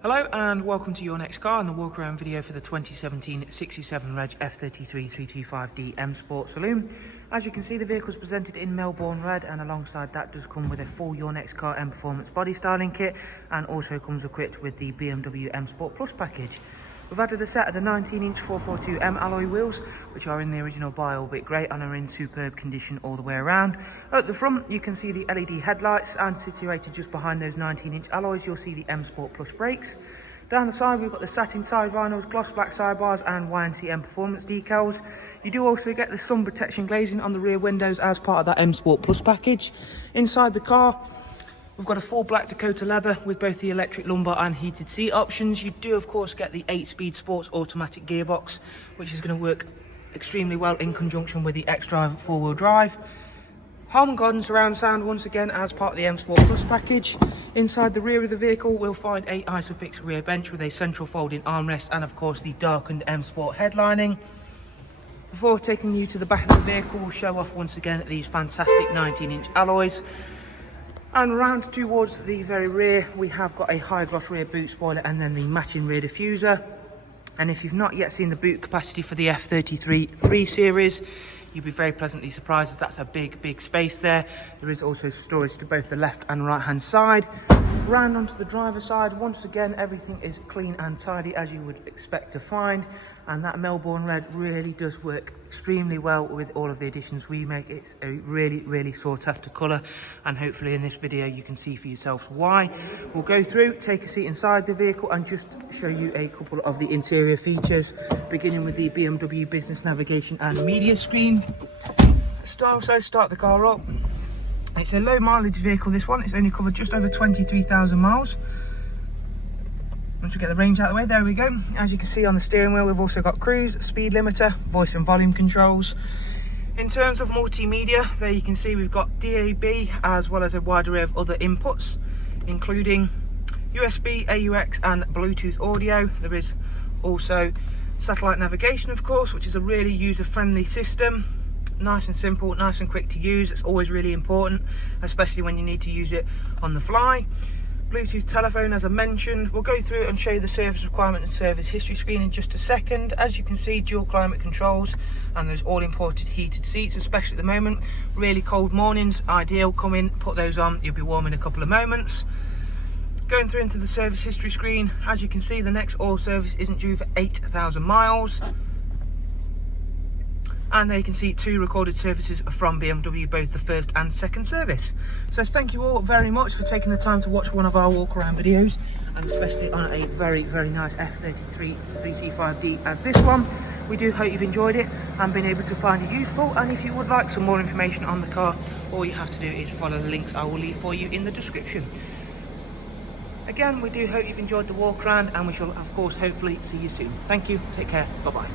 Hello and welcome to your next car and the walk around video for the 2017 67 Reg F33 335D M Sport Saloon. As you can see, the vehicle is presented in Melbourne red, and alongside that does come with a full Your Next Car M Performance body styling kit, and also comes equipped with the BMW M Sport Plus package. We've added a set of the 19-inch 442M alloy wheels, which are in the original bi-orbit grey and are in superb condition all the way around. At the front, you can see the LED headlights, and situated just behind those 19-inch alloys, you'll see the M Sport Plus brakes. Down the side, we've got the satin side vinyls, gloss black sidebars, and YNC Mperformance decals. You do also get the sun protection glazing on the rear windows as part of that M Sport Plus package. Inside the car, we've got a full black Dakota leather with both the electric lumbar and heated seat options. You do of course get the 8-speed sports automatic gearbox, which is going to work extremely well in conjunction with the X-Drive 4-wheel drive. Harman Kardon surround sound once again as part of the M Sport Plus package. Inside the rear of the vehicle, we'll find a Isofix rear bench with a central folding armrest and of course the darkened M Sport headlining. Before taking you to the back of the vehicle, we'll show off once again these fantastic 19-inch alloys. And round towards the very rear, we have got a high gloss rear boot spoiler and then the matching rear diffuser. And if you've not yet seen the boot capacity for the F33 3 Series, you'll be very pleasantly surprised, as that's a big space there. There is also storage to both the left and right hand side. Round onto the driver's side, once again everything is clean and tidy as you would expect to find, and that Melbourne red really does work extremely well with all of the additions we make. It's a really sought after colour, and hopefully in this video you can see for yourselves why. We'll go through, take a seat inside the vehicle and just show you a couple of the interior features, beginning with the BMW business navigation and media screen. Start the car up. It's a low mileage vehicle, this one. It's only covered just over 23,000 miles. Once we get the range out of the way, there we go. As you can see on the steering wheel, we've also got cruise, speed limiter, voice and volume controls. In terms of multimedia, there you can see we've got DAB as well as a wide array of other inputs, including USB, AUX and Bluetooth audio. There is also satellite navigation, of course, which is a really user-friendly system. Nice and simple, nice and quick to use. It's always really important, especially when you need to use it on the fly. Bluetooth telephone, as I mentioned. We'll go through and show you the service requirement and service history screen in just a second. As you can see, dual climate controls and those all imported heated seats, especially at the moment. Really cold mornings, ideal. Come in, put those on, you'll be warm in a couple of moments. Going through into the service history screen, as you can see, the next oil service isn't due for 8,000 miles. And there you can see 2 recorded services from BMW, both the first and second service. So thank you all very much for taking the time to watch one of our walk around videos, and especially on a very nice F33 335D as this one. We do hope you've enjoyed it and been able to find it useful, and if you would like some more information on the car, all you have to do is follow the links I will leave for you in the description. Again, we do hope you've enjoyed the walk around, and we shall of course hopefully see you soon. Thank you, take care, bye bye.